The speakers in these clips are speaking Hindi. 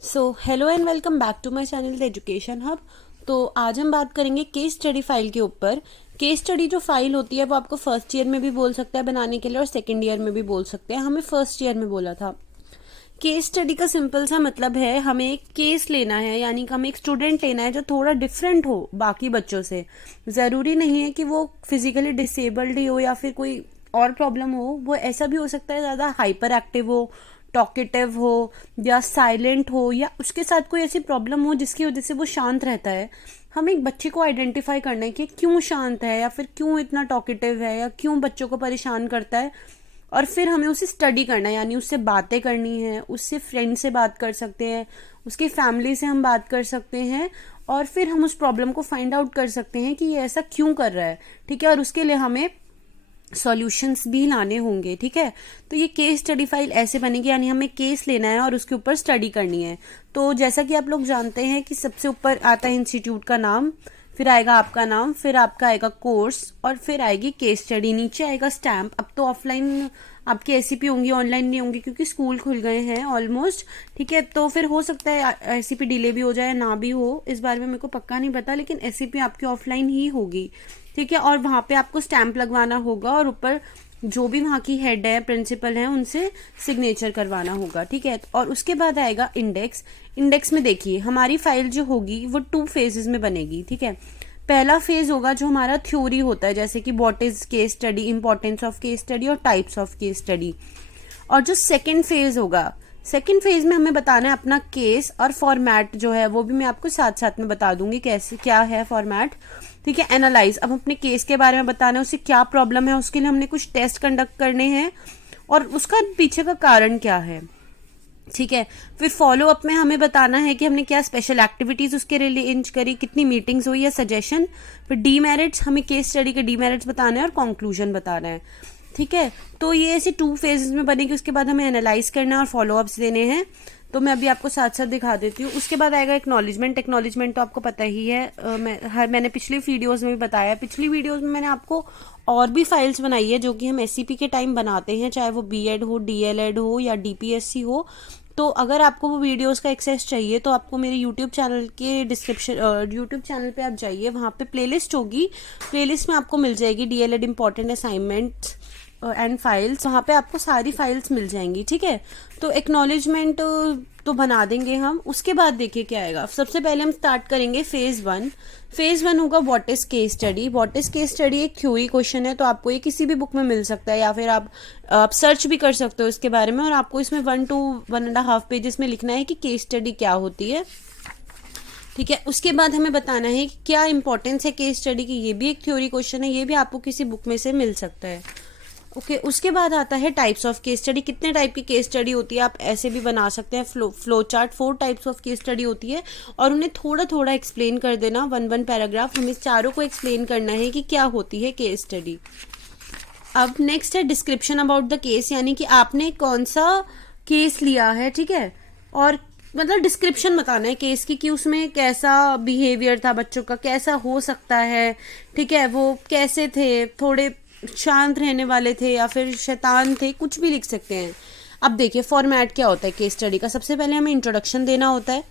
Hello and welcome back to my channel the education hub. तो आज हम बात करेंगे केस स्टडी फाइल के ऊपर। केस स्टडी जो फाइल होती है वो आपको फर्स्ट ईयर में भी बोल सकता है बनाने के लिए और सेकंड ईयर में भी बोल सकते हैं। हमें फर्स्ट ईयर में बोला था। केस स्टडी का सिंपल सा मतलब है हमें एक केस लेना है, यानी कि हमें एक स्टूडेंट लेना है जो थोड़ा डिफरेंट हो बाकी बच्चों से। ज़रूरी नहीं है कि वो फिजिकली डिसेबल्ड ही हो या फिर कोई और प्रॉब्लम हो, वो ऐसा भी हो सकता है ज़्यादा हाइपर एक्टिव हो, टॉकेटिव हो या साइलेंट हो, या उसके साथ कोई ऐसी प्रॉब्लम हो जिसकी वजह से वो शांत रहता है। हमें एक बच्चे को आइडेंटिफाई करना है कि क्यों शांत है या फिर क्यों इतना टॉकेटिव है या क्यों बच्चों को परेशान करता है, और फिर हमें उसे स्टडी करना है, यानी उससे बातें करनी है, उससे फ्रेंड से बात कर सकते हैं, उसकी फैमिली से हम बात कर सकते हैं, और फिर हम उस प्रॉब्लम को फाइंड आउट कर सकते हैं कि ये ऐसा क्यों कर रहा है। ठीक है, और उसके लिए हमें सॉल्यूशंस भी लाने होंगे। ठीक है, तो ये केस स्टडी फाइल ऐसे बनेगी, यानी हमें केस लेना है और उसके ऊपर स्टडी करनी है। तो जैसा कि आप लोग जानते हैं कि सबसे ऊपर आता है इंस्टीट्यूट का नाम, फिर आएगा आपका नाम, फिर आपका आएगा कोर्स, और फिर आएगी केस स्टडी, नीचे आएगा स्टैम्प। अब तो ऑफलाइन आपकी एसीपी होंगी, ऑनलाइन नहीं होंगी क्योंकि स्कूल खुल गए हैं ऑलमोस्ट। ठीक है, तो फिर हो सकता है एसीपी डिले भी हो जाए ना भी हो, इस बारे में मेरे को पक्का नहीं पता, लेकिन एसीपी आपकी ऑफलाइन ही होगी। ठीक है, और वहाँ पे आपको स्टैंप लगवाना होगा और ऊपर जो भी वहाँ की हेड है, प्रिंसिपल है, उनसे सिग्नेचर करवाना होगा। ठीक है, और उसके बाद आएगा इंडेक्स। इंडेक्स में देखिए हमारी फाइल जो होगी वो 2 फेजेस में बनेगी। ठीक है, पहला फेज होगा जो हमारा थ्योरी होता है, जैसे कि what is case study, importance of case study और टाइप्स ऑफ केस स्टडी। और जो सेकंड फेज होगा, सेकंड फेज में हमें बताना है अपना केस, और फॉर्मेट जो है वो भी मैं आपको साथ साथ में बता दूंगी कैसे क्या है फॉर्मेट। ठीक है, एनालाइज, अब अपने केस के बारे में बताना है, उसे क्या प्रॉब्लम है, उसके लिए हमने कुछ टेस्ट कंडक्ट करने हैं और उसका पीछे का कारण क्या है। ठीक है, फिर फॉलो अप में हमें बताना है कि हमने क्या स्पेशल एक्टिविटीज उसके लिए अरेंज करी, कितनी मीटिंग्स हुई या सजेशन। फिर डीमेरिट्स, हमें केस स्टडी के डीमेरिट्स बताना है और कंक्लूजन बताना है। ठीक है, तो ये ऐसे 2 फेजेस में बनेगी। उसके बाद हमें एनालाइज करना है और फॉलो अप्स देने हैं, तो मैं अभी आपको साथ साथ दिखा देती हूँ। उसके बाद आएगा एक्नॉलेजमेंट। एक्नॉलेजमेंट तो आपको पता ही है, मैंने पिछली वीडियोस में भी बताया। पिछली वीडियोस में मैंने आपको और भी फाइल्स बनाई है जो कि हम एससीपी के टाइम बनाते हैं, चाहे वो बीएड हो, डीएलएड हो या डीपीएससी हो। तो अगर आपको वो वीडियोस का एक्सेस चाहिए तो आपको मेरे यूट्यूब चैनल के डिस्क्रिप्शन, यूट्यूब चैनल पे आप जाइए, वहाँ पे प्लेलिस्ट होगी। प्लेलिस्ट में आपको मिल जाएगी DElEd important assignments and files, वहाँ पे आपको सारी फाइल्स मिल जाएंगी। ठीक है, तो एक्नॉलेजमेंट तो बना देंगे हम। उसके बाद देखिए क्या आएगा। सबसे पहले हम स्टार्ट करेंगे फेज 1। फेज 1 होगा what is case study. What is case study एक थ्योरी क्वेश्चन है, तो आपको ये किसी भी बुक में मिल सकता है या फिर आप सर्च भी कर सकते हो इसके बारे में, और आपको इसमें 1 to 1.5 पेजेस में लिखना है कि केस स्टडी क्या होती है। ठीक है, उसके बाद हमें बताना है कि क्या इंपॉर्टेंस है केस स्टडी की, ये भी एक थ्योरी क्वेश्चन है, ये भी आपको किसी बुक में से मिल सकता है। ओके, उसके बाद आता है टाइप्स ऑफ केस स्टडी। कितने टाइप की केस स्टडी होती है, आप ऐसे भी बना सकते हैं flow chart. 4 types of case study होती है और उन्हें थोड़ा थोड़ा एक्सप्लेन कर देना, 1 पैराग्राफ हमें चारों को एक्सप्लेन करना है कि क्या होती है केस स्टडी। अब नेक्स्ट है डिस्क्रिप्शन अबाउट द केस, यानी कि आपने कौन सा केस लिया है। ठीक है, और मतलब डिस्क्रिप्शन बताना है केस की कि उसमें कैसा बिहेवियर था बच्चों का, कैसा हो सकता है। ठीक है, वो कैसे थे, थोड़े शांत रहने वाले थे या फिर शैतान थे, कुछ भी लिख सकते हैं। अब देखिए फॉर्मेट क्या होता है केस स्टडी का। सबसे पहले हमें इंट्रोडक्शन देना होता है,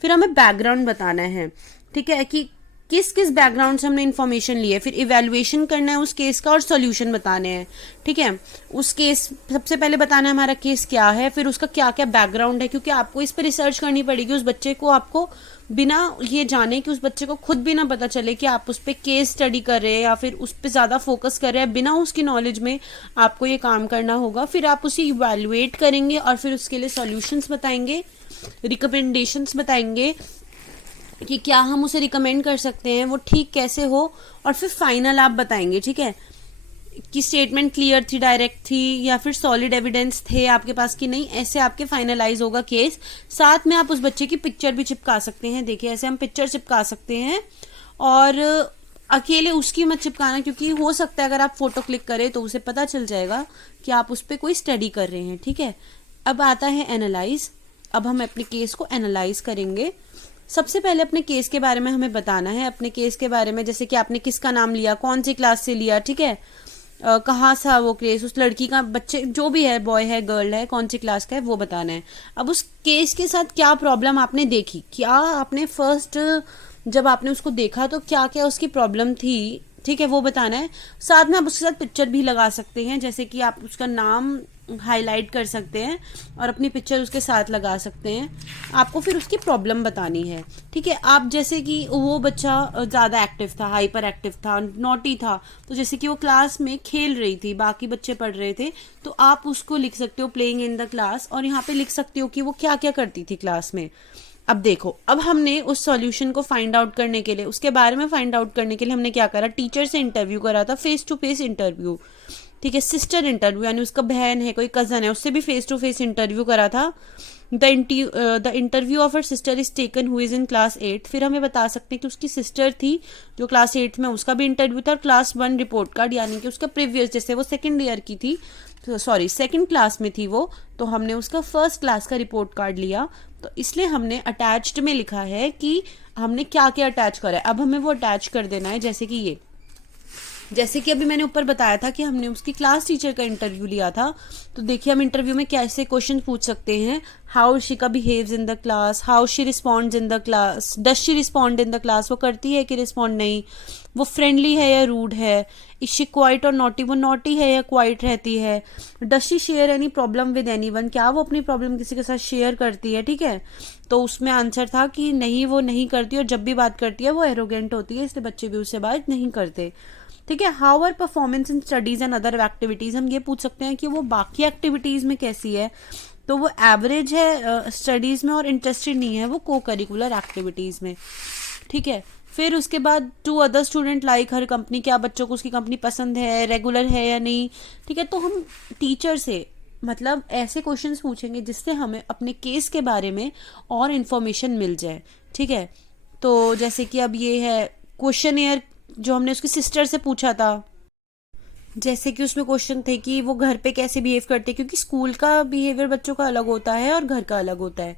फिर हमें बैकग्राउंड बताना है। ठीक है, कि किस किस बैकग्राउंड से हमने इन्फॉर्मेशन ली है, फिर इवेल्युएशन करना है उस केस का और सॉल्यूशन बताने हैं। ठीक है, उस केस सबसे पहले बताना है हमारा केस क्या है, फिर उसका क्या क्या बैकग्राउंड है, क्योंकि आपको इस पर रिसर्च करनी पड़ेगी। उस बच्चे को आपको बिना ये जाने कि उस बच्चे को खुद भी ना पता चले कि आप उस पर केस स्टडी कर रहे हैं या फिर उस पर ज़्यादा फोकस कर रहे हैं, बिना उसकी नॉलेज में आपको ये काम करना होगा। फिर आप उसे इवेल्युएट करेंगे और फिर उसके लिए सॉल्यूशंस बताएंगे, रिकमेंडेशंस बताएंगे कि क्या हम उसे रिकमेंड कर सकते हैं, वो ठीक कैसे हो, और फिर फाइनल आप बताएंगे। ठीक है, कि स्टेटमेंट क्लियर थी, डायरेक्ट थी, या फिर सॉलिड एविडेंस थे आपके पास कि नहीं, ऐसे आपके फाइनलाइज होगा केस। साथ में आप उस बच्चे की पिक्चर भी चिपका सकते हैं। देखिए ऐसे हम पिक्चर चिपका सकते हैं, और अकेले उसकी मत चिपकाना, क्योंकि हो सकता है अगर आप फोटो क्लिक करें तो उसे पता चल जाएगा कि आप उस पर कोई स्टडी कर रहे हैं। ठीक है, अब आता है एनालाइज। अब हम अपने केस को एनालाइज करेंगे। सबसे पहले अपने केस के बारे में हमें बताना है, अपने केस के बारे में, जैसे कि आपने किसका नाम लिया, कौन सी क्लास से लिया। ठीक है, कहाँ सा वो केस, उस लड़की का, बच्चे जो भी है, बॉय है गर्ल है, कौन सी क्लास का है वो बताना है। अब उस केस के साथ क्या प्रॉब्लम आपने देखी, क्या आपने फर्स्ट जब आपने उसको देखा तो क्या क्या उसकी प्रॉब्लम थी, ठीक है, वो बताना है। साथ में आप उसके साथ पिक्चर भी लगा सकते हैं, जैसे कि आप उसका नाम हाईलाइट कर सकते हैं और अपनी पिक्चर उसके साथ लगा सकते हैं। आपको फिर उसकी प्रॉब्लम बतानी है, ठीक है। आप जैसे कि वो बच्चा ज़्यादा एक्टिव था, हाइपर एक्टिव था, नॉटी था, तो जैसे कि वो क्लास में खेल रही थी, बाकी बच्चे पढ़ रहे थे, तो आप उसको लिख सकते हो प्लेइंग इन द क्लास, और यहाँ पे लिख सकते हो कि वो क्या क्या करती थी क्लास में। अब देखो, अब हमने उस सॉल्यूशन को फाइंड आउट करने के लिए, उसके बारे में फाइंड आउट करने के लिए हमने क्या करा, टीचर से इंटरव्यू करा था, फेस टू फेस इंटरव्यू, ठीक है। सिस्टर इंटरव्यू, यानी उसका बहन है, कोई कजन है, उससे भी फेस टू फेस इंटरव्यू करा था। The interview of her sister is taken who is in class 8। फिर हमें बता सकते हैं कि उसकी सिस्टर थी जो क्लास 8 में, उसका भी इंटरव्यू था, और क्लास 1 रिपोर्ट कार्ड, यानी कि उसका प्रीवियस, जैसे वो सेकेंड ईयर की थी, सॉरी सेकेंड क्लास में थी वो, तो हमने उसका फर्स्ट क्लास का रिपोर्ट कार्ड लिया, तो इसलिए हमने अटैच्ड में लिखा है कि हमने क्या क्या अटैच करा है। अब हमें वो अटैच कर देना है, जैसे कि ये, जैसे कि अभी मैंने ऊपर बताया था कि हमने उसकी क्लास टीचर का इंटरव्यू लिया था, तो देखिए हम इंटरव्यू में कैसे क्वेश्चन पूछ सकते हैं। हाउ शी का behaves in the class, how she responds in the class, does she respond in the class, वो करती है कि रिस्पॉन्ड नहीं, वो फ्रेंडली है या रूड है, इज शी क्वाइट और नॉटी, वो नॉटी है या क्वाइट रहती है, does she share any problem with anyone, क्या वो अपनी प्रॉब्लम किसी के साथ शेयर करती है, ठीक है। तो उसमें आंसर था कि नहीं, वो नहीं करती, और जब भी बात करती है वो एरोगेंट होती है, इसलिए बच्चे भी उससे बात नहीं करते, ठीक है। How are performance in studies and other activities, हम ये पूछ सकते हैं कि वो बाकी एक्टिविटीज में कैसी है, तो वो एवरेज है स्टडीज में और इंटरेस्टेड नहीं है वो को करिकुलर एक्टिविटीज में, ठीक है। फिर उसके बाद to other student like her company, क्या बच्चों को उसकी कंपनी पसंद है, रेगुलर है या नहीं, ठीक है। तो हम टीचर से मतलब ऐसे क्वेश्चंस पूछेंगे जिससे हमें अपने केस के बारे में और इन्फॉर्मेशन मिल जाए, ठीक है। तो जैसे कि अब ये है क्वेश्चन जो हमने उसकी सिस्टर से पूछा था, जैसे कि उसमें क्वेश्चन थे कि वो घर पे कैसे बिहेव करते हैं, क्योंकि स्कूल का बिहेवियर बच्चों का अलग होता है और घर का अलग होता है,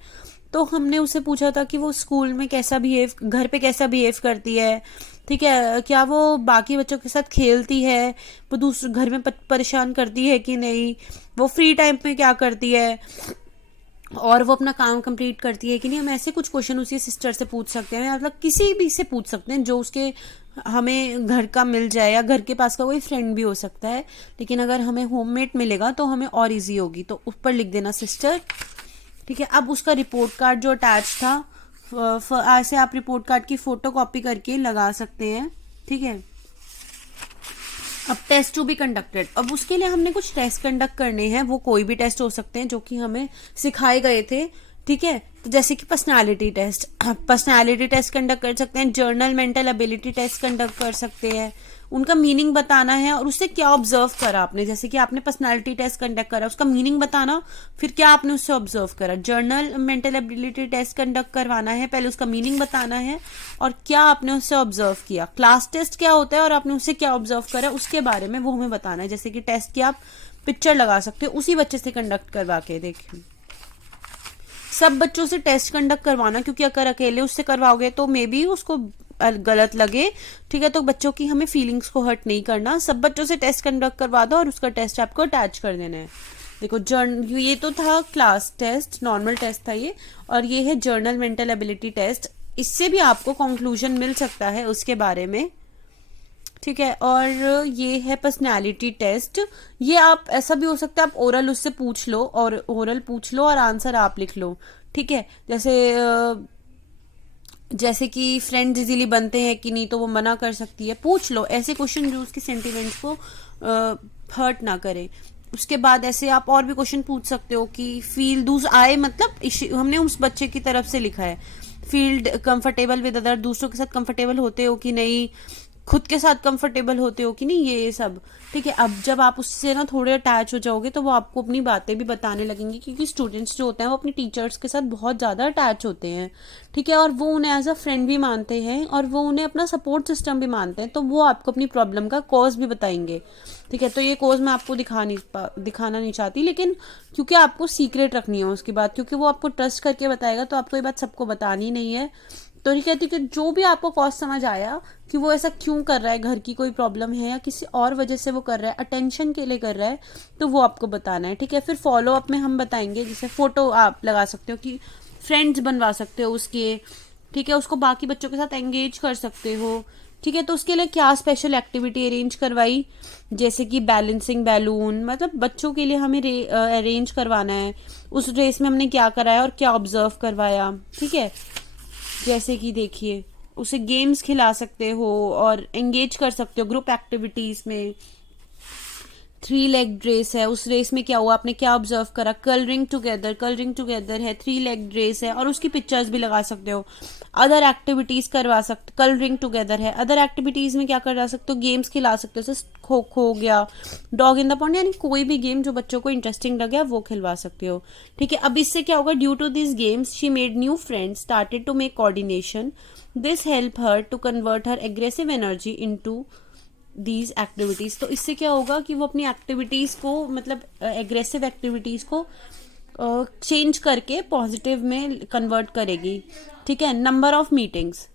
तो हमने उससे पूछा था कि वो स्कूल में कैसा बिहेव, घर पे कैसा बिहेव करती है, ठीक है, क्या वो बाकी बच्चों के साथ खेलती है, वो दूसरे घर में परेशान करती है कि नहीं, वो फ्री टाइम में क्या करती है, और वो अपना काम कंप्लीट करती है कि नहीं। हम ऐसे कुछ क्वेश्चन उसी सिस्टर से पूछ सकते हैं, मतलब किसी भी से पूछ सकते हैं जो उसके हमें घर का मिल जाए, या घर के पास का कोई फ्रेंड भी हो सकता है, लेकिन अगर हमें होममेट मिलेगा तो हमें और इजी होगी, तो ऊपर लिख देना सिस्टर, ठीक है। अब उसका रिपोर्ट कार्ड जो अटैच था, ऐसे आप रिपोर्ट कार्ड की फोटो कॉपी करके लगा सकते हैं, ठीक है। अब टेस्ट टू बी कंडक्टेड, अब उसके लिए हमने कुछ टेस्ट कंडक्ट करने हैं, वो कोई भी टेस्ट हो सकते हैं जो कि हमें सिखाए गए थे, ठीक है। तो जैसे कि पर्सनालिटी टेस्ट कंडक्ट कर सकते हैं, general mental ability test conduct कर सकते हैं, उनका मीनिंग बताना है और उससे क्या ऑब्जर्व करा आपने, जैसे कि आपने पर्सनालिटी टेस्ट कंडक्ट करा, उसका मीनिंग बताना, फिर क्या आपने उससे ऑब्जर्व करा। General mental ability test conduct करवाना है, पहले उसका मीनिंग बताना है और क्या आपने उससे ऑब्जर्व किया। क्लास टेस्ट क्या होता है और आपने उससे क्या ऑब्जर्व करा उसके बारे में वो हमें बताना है, जैसे कि टेस्ट की आप पिक्चर लगा सकते हो उसी बच्चे से कंडक्ट करवा के। देखिए, सब बच्चों से टेस्ट कंडक्ट करवाना, क्योंकि अगर अकेले उससे करवाओगे तो मे बी उसको गलत लगे, ठीक है। तो बच्चों की हमें फीलिंग्स को हर्ट नहीं करना, सब बच्चों से टेस्ट कंडक्ट करवा दो और उसका टेस्ट आपको अटैच कर देना है। देखो ये तो था क्लास टेस्ट, नॉर्मल टेस्ट था ये, और ये है जर्नल मेंटल एबिलिटी टेस्ट। इससे भी आपको कंक्लूजन मिल सकता है उसके बारे में, ठीक है। और ये है पर्सनैलिटी टेस्ट, ये आप ऐसा भी हो सकता है आप ओरल उससे पूछ लो, और ओरल पूछ लो और आंसर आप लिख लो, ठीक है। जैसे कि फ्रेंड्स इजीली बनते हैं कि नहीं, तो वो मना कर सकती है, पूछ लो ऐसे क्वेश्चन जो उसके सेंटिमेंट्स को हर्ट ना करे। उसके बाद ऐसे आप और भी क्वेश्चन पूछ सकते हो कि फील दूस आए, मतलब हमने उस बच्चे की तरफ से लिखा है, फील्ड कंफर्टेबल विद अदर, दूसरों के साथ कंफर्टेबल होते हो कि नहीं, खुद के साथ कंफर्टेबल होते हो कि नहीं, ये सब, ठीक है। अब जब आप उससे ना थोड़े अटैच हो जाओगे तो वो आपको अपनी बातें भी बताने लगेंगे, क्योंकि स्टूडेंट्स जो होते हैं वो अपनी टीचर्स के साथ बहुत ज़्यादा अटैच होते हैं, ठीक है, और वो उन्हें एज अ फ्रेंड भी मानते हैं और वो उन्हें अपना सपोर्ट सिस्टम भी मानते हैं, तो वो आपको अपनी प्रॉब्लम का कॉज भी बताएंगे, ठीक है। तो ये कॉज मैं आपको दिखाना नहीं चाहती, लेकिन क्योंकि आपको सीक्रेट रखनी है उसकी बात, क्योंकि वो आपको ट्रस्ट करके बताएगा, तो आपको ये बात सबको बतानी नहीं है, तो ठीक है, ठीक है, जो भी आपको कॉज समझ आया कि वो ऐसा क्यों कर रहा है, घर की कोई प्रॉब्लम है या किसी और वजह से वो कर रहा है, अटेंशन के लिए कर रहा है, तो वो आपको बताना है। ठीक है, फिर फॉलो अप में हम बताएंगे, जैसे फोटो आप लगा सकते हो कि फ्रेंड्स बनवा सकते हो उसके, ठीक है, उसको बाकी बच्चों के साथ एंगेज कर सकते हो। ठीक है, तो उसके लिए क्या स्पेशल एक्टिविटी अरेंज करवाई, जैसे कि बैलेंसिंग बैलून, मतलब बच्चों के लिए हमें अरेंज करवाना है, उस रेस में हमने क्या कराया और क्या ऑब्जर्व करवाया। ठीक है, जैसे कि देखिए उसे गेम्स खिला सकते हो और एंगेज कर सकते हो ग्रुप एक्टिविटीज में। 3 लेग रेस है, उस रेस में क्या हुआ, आपने क्या ऑब्जर्व करा, कलरिंग टुगेदर है, 3 लेग रेस है और उसकी पिक्चर्स भी लगा सकते हो। अदर एक्टिविटीज करवा सकते, कलरिंग टुगेदर है, अदर एक्टिविटीज में क्या करवा सकते हो, गेम्स खिला सकते हो, जैसे खो खो हो गया, डॉग इन द पॉन्ड, यानी कोई भी गेम जो बच्चों को इंटरेस्टिंग लगे वो खिलवा सकते हो। ठीक है, अब इससे क्या होगा, due to this games she made new friends, started to make coordination, this help her to convert her aggressive energy into these activities. तो इससे क्या होगा कि वो अपनी एक्टिविटीज को, मतलब एग्रेसिव एक्टिविटीज को चेंज करके पॉजिटिव में कन्वर्ट करेगी। ठीक है, नंबर ऑफ मीटिंग्स,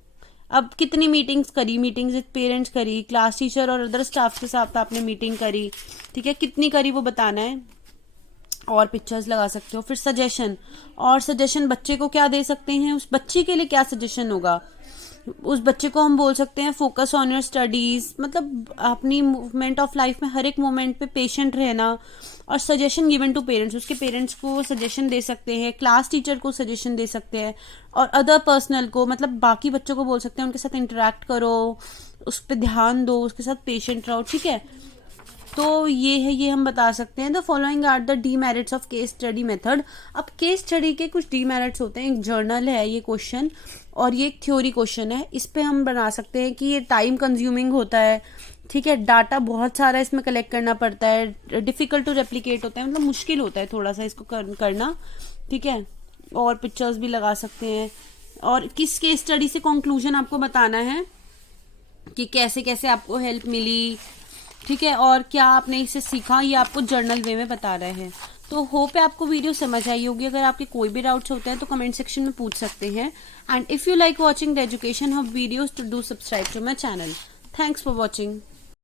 अब कितनी मीटिंग्स करी, मीटिंग्स विद पेरेंट्स करी, क्लास टीचर और अदर स्टाफ के साथ आपने मीटिंग करी। ठीक है, कितनी करी वो बताना है और पिक्चर्स लगा सकते हो। फिर सजेशन, और सजेशन बच्चे को क्या दे सकते हैं, उस बच्चे के लिए क्या सजेशन होगा, उस बच्चे को हम बोल सकते हैं फोकस ऑन योर स्टडीज, मतलब अपनी मूवमेंट ऑफ लाइफ में हर एक मोमेंट पे पेशेंट रहना। और सजेशन गिवन टू पेरेंट्स, उसके पेरेंट्स को सजेशन दे सकते हैं, क्लास टीचर को सजेशन दे सकते हैं और अदर पर्सनल को, मतलब बाकी बच्चों को बोल सकते हैं उनके साथ इंटरेक्ट करो, उस पर ध्यान दो, उसके साथ पेशेंट रहो। ठीक है, तो ये है, ये हम बता सकते हैं। The following are the demerits of case study method. अब केस स्टडी के कुछ डीमेरिट्स होते हैं, एक जर्नल है ये क्वेश्चन और ये एक थ्योरी क्वेश्चन है, इस पे हम बना सकते हैं कि ये टाइम कंज्यूमिंग होता है। ठीक है, डाटा बहुत सारा इसमें कलेक्ट करना पड़ता है, डिफिकल्ट टू रेप्लिकेट होता है, मतलब मुश्किल होता है थोड़ा सा इसको करना। ठीक है, और पिक्चर्स भी लगा सकते हैं। और किस केस स्टडी से कंक्लूजन आपको बताना है कि कैसे कैसे आपको हेल्प मिली। ठीक है, और क्या आपने इसे सीखा, ये आपको जर्नल वे में बता रहे हैं। तो होप है आपको वीडियो समझ आई होगी। अगर आपके कोई भी डाउट्स होते हैं तो कमेंट सेक्शन में पूछ सकते हैं। And if you like watching the education hub videos, to do subscribe to my channel. Thanks for watching.